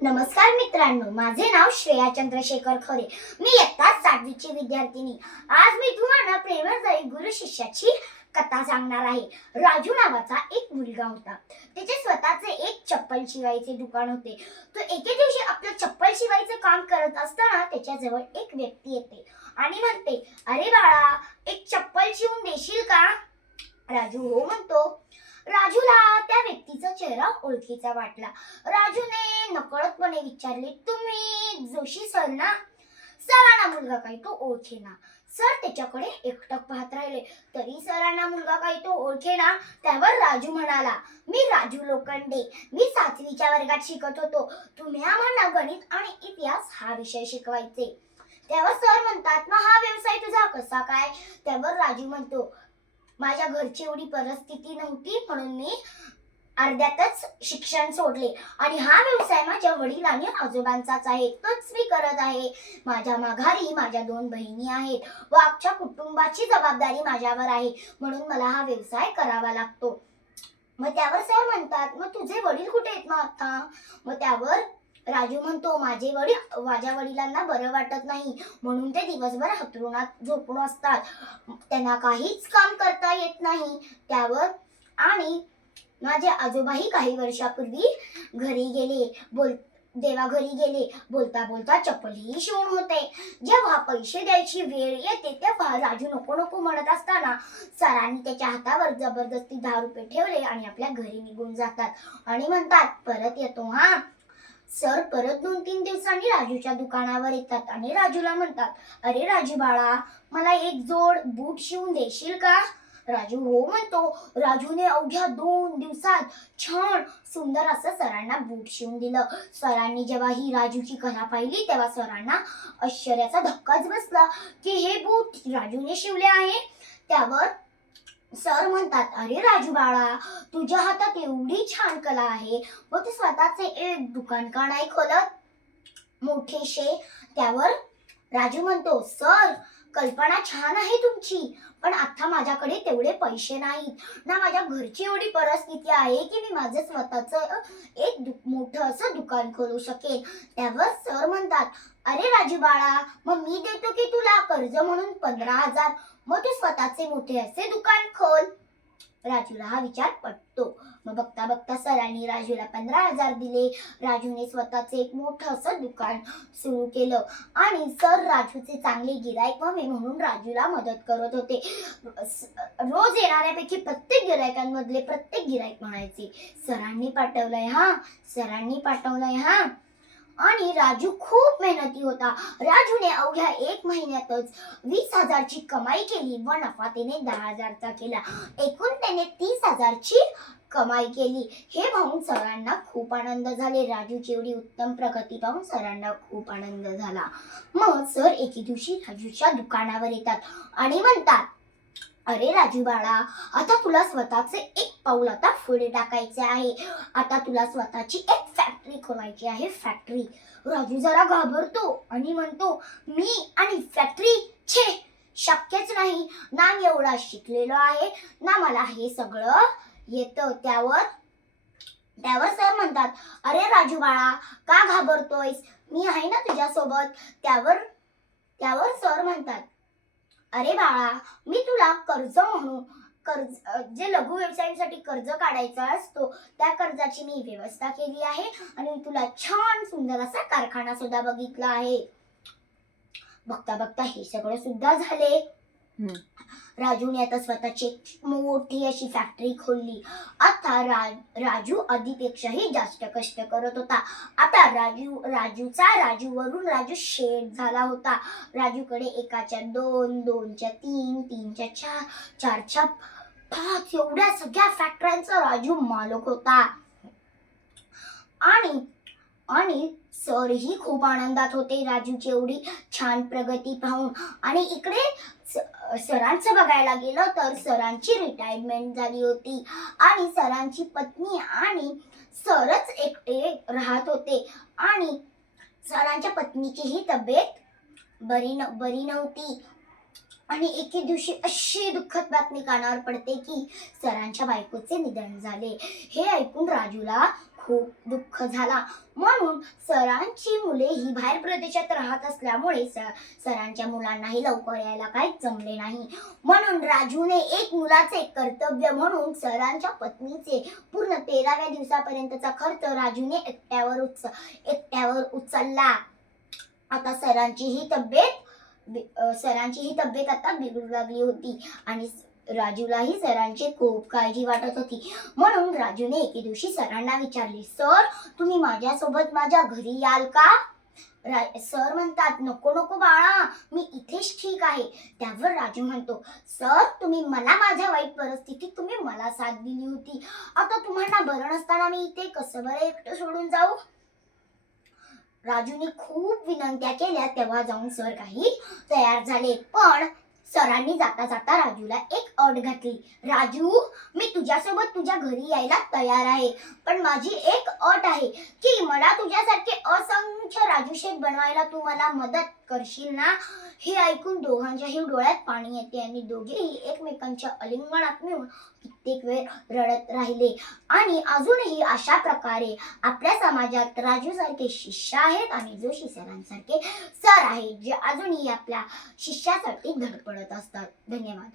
नमस्कार मित्रांनो, माझे नाव श्रेया चंद्रशेखर खरे. मी इयत्ता 7वीची विद्यार्थिनी. आज मी तुम्हाला प्रेमदायी गुरु शिष्याची कथा सांगणार आहे. राजू नावाचा एक मुलगा होता. त्याचे स्वतःचे एक चप्पल शिवायचे दुकान होते. तो एके दिवशी आपलं चप्पल शिवायचं काम करत असताना त्याच्याजवळ एक व्यक्ती येते आणि म्हणते, "अरे बाळा, एक चप्पल शिवून देशील का?" राजू हो म्हणतो. राजूला त्या व्यक्तीचा चेहरा ओळखीचा वाटला. राजूने नकळतपणे विचारले, "तुम्ही जोशी सर ना?" सरांना मुलगा काही तो ओळखेना. सर त्याच्याकडे एकटक पाहत राहिले. तरी सरांना मुलगा काही तो ओळखेना. त्यावर राजू म्हणाला, "मी राजू लोखंडे. मी 7वीच्या वर्गात शिकत होतो. तुम्ही आम्हाला गणित आणि इतिहास हा विषय शिकवायचे." त्यावर सर म्हणतात, "मग हा व्यवसाय तुझा कसा काय?" त्यावर राजू म्हणतो, "माझ्या घरची एवढी परिस्थिती नव्हती म्हणून मी अर्ध्यातच शिक्षण सोडले आणि हा व्यवसाय माझ्या वडील आणि आजोबांचाच आहे. तोच मी करत आहे. माझ्या माघारी माझ्या 2 बहिणी आहेत व आमच्या कुटुंबाची जबाबदारी माझ्यावर आहे, म्हणून मला हा व्यवसाय करावा लागतो." मग त्यावर सर म्हणतात, "मग तुझे वडील कुठे आहेत मग आता?" मग त्यावर राजू म्हणतो, माझ्या वडिलांना बरं वाटत नाही म्हणून ते दिवसभर अंथरुणात झोपून असतात. त्यांना काहीच काम करता येत नाही. त्यावर आणि माझे आजोबाही काही वर्षापूर्वी देवाघरी गेले. बोलता बोलता चप्पलही शिवून होते. जेव्हा पैसे द्यायची वेळ येते तेव्हा राजू नको नको म्हणत असताना सरांनी त्याच्या हातावर जबरदस्ती 10 रुपये ठेवले आणि आपल्या घरी निघून जातात आणि म्हणतात, "परत येतो हा." सर परत 2-3 दिवसांनी राजूच्या दुकानावर येतात आणि राजूला म्हणतात, "अरे राजू बाळा, मला एक जोड बूट शिवून देशील का?" राजू हो म्हणतो. राजूने अवघ्या 2 दिवसात छान सुंदर असं सरांना बूट शिवून दिलं. सरांनी जेव्हा ही राजूची कला पाहिली तेव्हा सरांना आश्चर्याचा धक्काच बसला की हे बूट राजूने शिवले आहे. त्यावर सर म्हणतात, "अरे राजू बाळा, तुझ्या हातात एवढी छान कला आहे, मग तू स्वतःचे एक दुकान का नाही खोलत मोठेशे?" त्यावर राजू म्हणतो, "सर, कल्पना छान आहे तुमची, पण आता माझ्याकडे तेवढे पैसे नाहीत ना माझ्या घरची एवढी परिस्थिती आहे की मी माझं स्वतःचं एक मोठं असं दुकान खोलू शकेन." त्यावर सर म्हणतात, "अरे राजू बाळा, मग मी देतो की तुला कर्ज म्हणून 15,000, मग तू स्वतःचे मोठे असे दुकान खोल." राजूला हा विचार पटतो. मग बघता बघता सरांनी राजूला 15,000 दिले. राजूने स्वतःचे एक मोठं असं दुकान सुरू केलं आणि सर राजूचे चांगले गिराईक व्हावे म्हणून राजूला मदत करत होते. रोज येणाऱ्यापैकी प्रत्येक गिरायकांमधले प्रत्येक गिराईक म्हणायचे, "सरांनी पाठवलंय हा." आणि राजू खूप मेहनती होता. राजूने अवघ्या 1 महिन्यातच 20,000ची कमाई केली व नफा त्याने 10,000चा केला. एकूण त्याने 30,000ची कमाई केली. हे पाहून सरांना खूप आनंद झाले. राजूची एवढी उत्तम प्रगती पाहून सरांना खूप आनंद झाला. मग सर एके दिवशी राजूच्या दुकानावर येतात आणि म्हणतात, "अरे राजू बाळा, आता तुला स्वतःचे एक पाऊल आता पुढे टाकायचे आहे. आता तुला स्वतःची एक फॅक्टरी खोलायची आहे, फॅक्टरी." राजू जरा घाबरतो आणि म्हणतो, "मी आणि फॅक्टरी? छे, शक्यच नाही. ना मी एवढा शिकलेलो आहे, ना मला हे सगळं येतं." त्यावर सर म्हणतात, "अरे राजू बाळा, का घाबरतोयस? मी आहे ना तुझ्यासोबत." त्यावर सर म्हणतात, "अरे बाळा, मी तुला कर्ज जे लघु व्यवसायासाठी कर्ज काढायचा असतो त्या कर्जाची मी व्यवस्था केली आहे आणि मी तुला छान सुंदर असा कारखाना सुद्धा बघितला आहे." बघता बघता हे सगळं सुद्धा झाले. राजूने आता स्वतःची मोठी अशी फॅक्टरी खोलली. आता राजू आधीपेक्षाही जास्त कष्ट करत होता. आता राजूवरून राजू शेठ झाला होता. राजूकडे एकाच्या 2, 2च्या 3, 3च्या 4, 4च्या 5 एवढ्या सगळ्या फॅक्टऱ्यांचा राजू मालक होता. आणि सरही खूप आनंदात होते राजूची एवढी छान प्रगती पाहून. आणि इकडे सरांचं बघायला गेलं तर सरांची रिटायरमेंट झाली होती आणि सरांची पत्नी आणि सरच एकटे राहत होते आणि सरांच्या पत्नीचीही तब्येत बरी नव्हती. आणि एके दिवशी अशी दुःखद बातमी कानावर पडते की सरांच्या बायकोचे निधन झाले. हे ऐकून राजूला खूप दुःख झाला. म्हणून सरांची मुले ही बाहेर प्रदेशात राहत असल्यामुळे सरांच्या मुलांनाही लवकर यायला काही जमले नाही. म्हणून राजूने एक मुलाचे कर्तव्य म्हणून सरांच्या पत्नीचे पूर्ण 13व्या दिवसापर्यंतचा खर्च राजूने एकट्यावर उचलला. आता सरांची ही तब्येत आता बिघडू लागली होती आणि राजूलाही सरांची खूप काळजी वाटत होती. म्हणून राजूने एके दिवशी सरांना विचारले, सर तुम्ही माझ्यासोबत माझ्या घरी याल का? सर म्हणतात, नको नको बाळा, मी इथेच ठीक आहे. त्यावर राजू म्हणतो, सर तुम्ही मला माझ्या वाईट परिस्थितीत तुम्ही मला साथ दिली होती. आता तुम्हाला बरं नसताना मी इथे कसं बरं एकटं सोडून जाऊ? राजूने खूप विनंत्या केल्या तेव्हा जाऊन सर काही तयार झाले. पण सरांनी जाता जाता राजूला एक अट घातली, राजू मी तुझ्यासोबत तुझ्या घरी यायला तयार आहे, पण माझी एक अट आहे की मला तुझ्यासारखे असंख्य राजू शेठ बनवायला तू मला मदत करशील ना? हे ऐकून दोघांच्याही डोळ्यात पाणी येते आणि दोघेही एकमेकांच्या आलिंगनात मिळून कित्येक वेळ रडत राहिले. आणि अजूनही अशा प्रकारे आपल्या समाजात राजू सारखे शिष्य आहेत आणि जोशी सरांसारखे सर आहेत जे अजूनही आपल्या शिष्यासाठी धडपडत असतात. धन्यवाद.